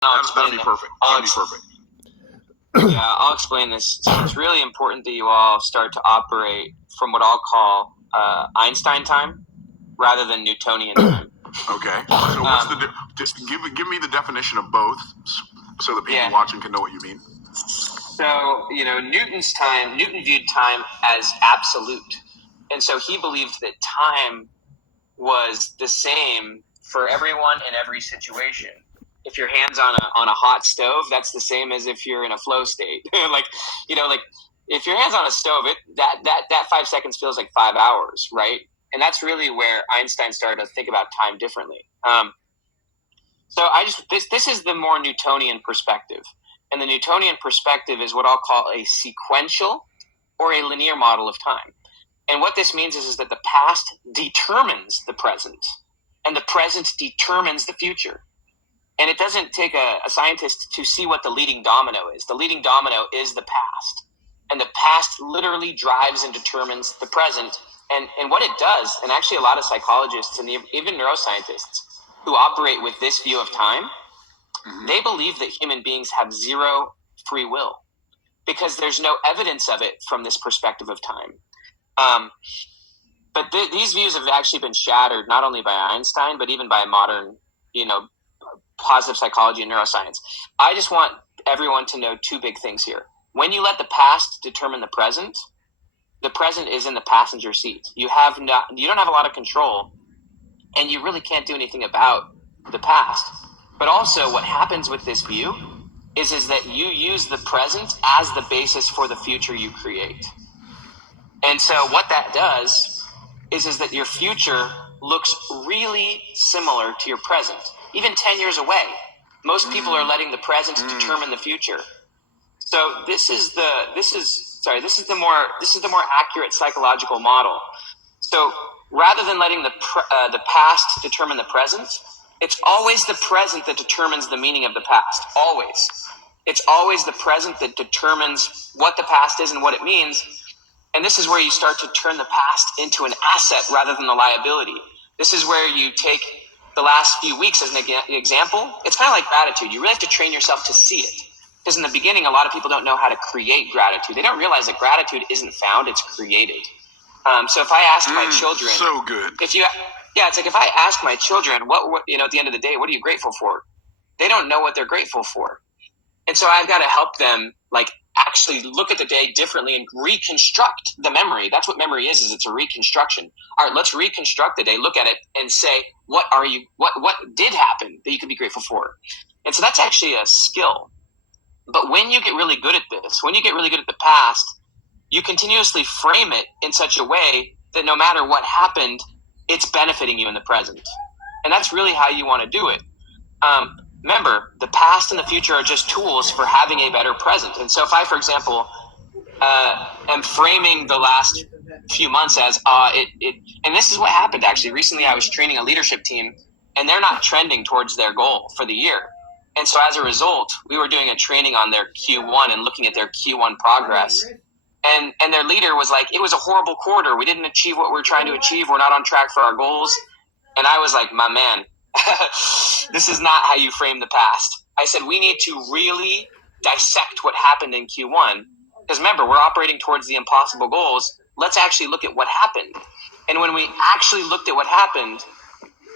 That'd be perfect. That'd be perfect. Yeah, I'll explain this. So it's really important that you all start to operate from what I'll call Einstein time rather than Newtonian time. Okay. So what's just give me the definition of both so the people watching can know what you mean. So, Newton viewed time as absolute. And so he believed that time was the same for everyone in every situation. If your hand's on a hot stove, that's the same as if you're in a flow state. If your hand's on a stove, that 5 seconds feels like 5 hours, right? And that's really where Einstein started to think about time differently. This is the more Newtonian perspective. And the Newtonian perspective is what I'll call a sequential or a linear model of time. And what this means is that the past determines the present, and the present determines the future. And it doesn't take a scientist to see what the leading domino is. The leading domino is the past. And the past literally drives and determines the present. And what it does, and actually a lot of psychologists and even neuroscientists who operate with this view of time, they believe that human beings have zero free will because there's no evidence of it from this perspective of time. But these views have actually been shattered not only by Einstein, but even by modern, positive psychology and neuroscience. I just want everyone to know two big things here. When you let the past determine the present is in the passenger seat. You don't have a lot of control, and you really can't do anything about the past. But also what happens with this view is that you use the present as the basis for the future you create. And so what that does is that your future looks really similar to your present, even 10 years away. Most people are letting the present determine the future. So this is the more accurate psychological model. So rather than letting the past determine the present, it's always the present that determines the meaning of the past. Always. It's always the present that determines what the past is and what it means. And this is where you start to turn the past into an asset rather than a liability. This is where you take the last few weeks as an example. It's kind of like gratitude. You really have to train yourself to see it. Because in the beginning, a lot of people don't know how to create gratitude. They don't realize that gratitude isn't found, it's created. So if I ask my children... So good. It's like if I ask my children, what at the end of the day, what are you grateful for? They don't know what they're grateful for. And so I've got to help them, actually look at the day differently and reconstruct the memory. That's what memory is it's a reconstruction. All right, let's reconstruct the day, look at it, and say, what did happen that you could be grateful for? And so that's actually a skill. But when you get really good at this, when you get really good at the past, you continuously frame it in such a way that no matter what happened, it's benefiting you in the present. And that's really how you want to do it. Remember, the past and the future are just tools for having a better present. And so if I, for example, am framing the last few months as and this is what happened actually. Recently I was training a leadership team, and they're not trending towards their goal for the year. And so as a result, we were doing a training on their Q1 and looking at their Q1 progress. And their leader was like, it was a horrible quarter. We didn't achieve what we're trying to achieve. We're not on track for our goals. And I was like, my man, this is not how you frame the past. I said, we need to really dissect what happened in Q1. Because remember, we're operating towards the impossible goals. Let's actually look at what happened. And when we actually looked at what happened,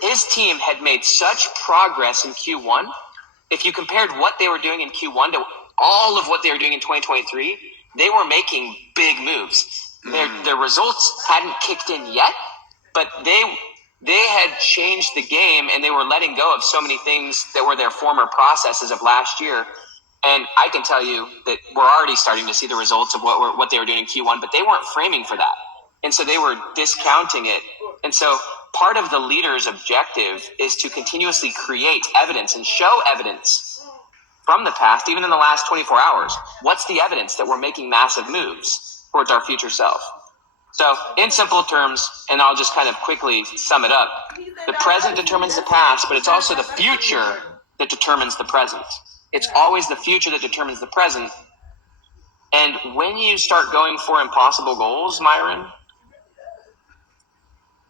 his team had made such progress in Q1. If you compared what they were doing in Q1 to all of what they were doing in 2023, they were making big moves. Their results hadn't kicked in yet, but they had changed the game, and they were letting go of so many things that were their former processes of last year. And I can tell you that we're already starting to see the results of what they were doing in Q1, but they weren't framing for that. And so they were discounting it. And so part of the leader's objective is to continuously create evidence and show evidence from the past, even in the last 24 hours. What's the evidence that we're making massive moves towards our future self? So in simple terms, and I'll just kind of quickly sum it up, the present determines the past, but it's also the future that determines the present. It's always the future that determines the present. And when you start going for impossible goals, Myron,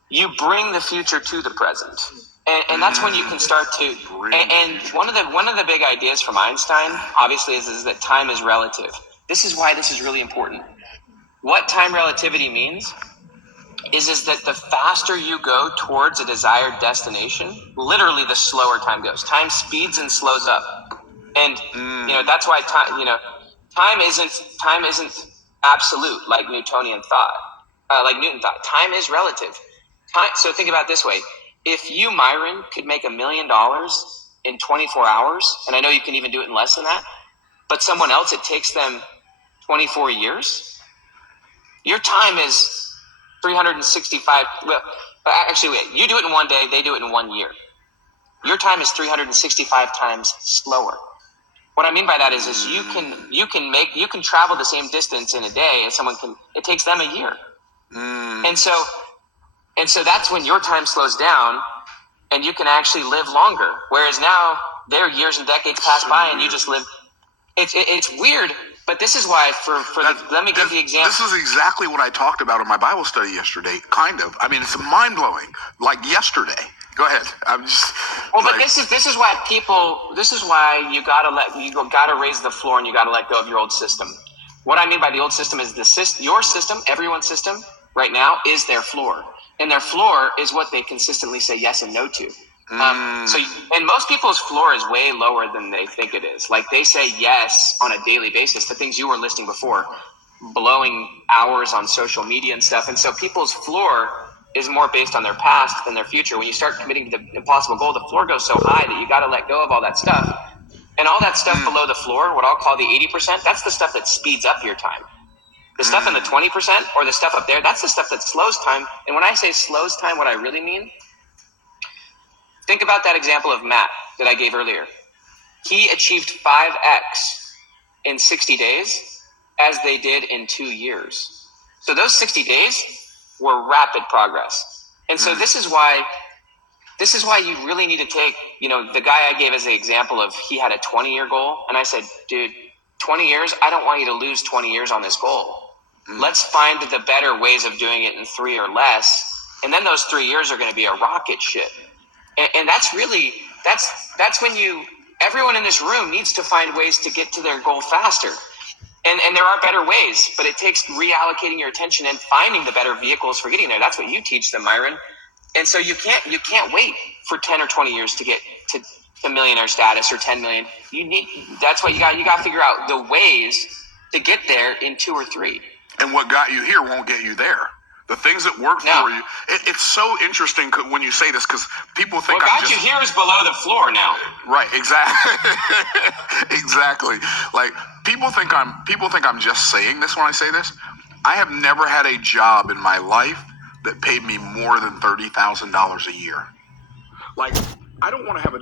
you bring the future to the present. And that's when you can start to. And one of the big ideas from Einstein, obviously, is that time is relative. This is why this is really important. What time relativity means is that the faster you go towards a desired destination, literally the slower time goes. Time speeds and slows up, and that's why time isn't absolute like Newtonian thought, like Newton thought. Time is relative. So think about it this way: if you, Myron, could make $1 million in 24 hours, and I know you can even do it in less than that, but someone else, it takes them 24 years. Your time is 365. Well, actually, wait. You do it in one day. They do it in 1 year. Your time is 365 times slower. What I mean by that is you can travel the same distance in a day as someone can. It takes them a year. And so that's when your time slows down, and you can actually live longer. Whereas now their years and decades pass by, and you just live. It's weird. But this is why, let me give the example. This is exactly what I talked about in my Bible study yesterday, kind of. I mean, it's mind-blowing, like yesterday. Go ahead. I'm just... Well, but this is why you gotta raise the floor, and you gotta let go of your old system. What I mean by the old system is your system, everyone's system, right now, is their floor. And their floor is what they consistently say yes and no to. And most people's floor is way lower than they think it is. Like, they say yes on a daily basis to things you were listing before, blowing hours on social media and stuff. And so people's floor is more based on their past than their future. When you start committing to the impossible goal, the floor goes so high that you got to let go of all that stuff. And all that stuff below the floor, what I'll call the 80%, that's the stuff that speeds up your time. The stuff in the 20% or the stuff up there, that's the stuff that slows time. And when I say slows time, what I really mean, think about that example of Matt that I gave earlier. He achieved 5x in 60 days as they did in 2 years. So those 60 days were rapid progress. And so this is why you really need to take, the guy I gave as the example of, he had a 20-year goal. And I said, dude, 20 years, I don't want you to lose 20 years on this goal. Let's find the better ways of doing it in 3 or less. And then those 3 years are going to be a rocket ship. And that's when everyone in this room needs to find ways to get to their goal faster. And there are better ways, but it takes reallocating your attention and finding the better vehicles for getting there. That's what you teach them, Myron. And so you can't wait for 10 or 20 years to get to millionaire status or 10 million. That's what you got to figure out the ways to get there in 2 or 3. And what got you here won't get you there. The things that work for you. It's so interesting when you say this, because people think what got you here is below the floor now. Right, exactly. Exactly. Like, people think I'm just saying this when I say this. I have never had a job in my life that paid me more than $30,000 a year. Like, I don't want to have a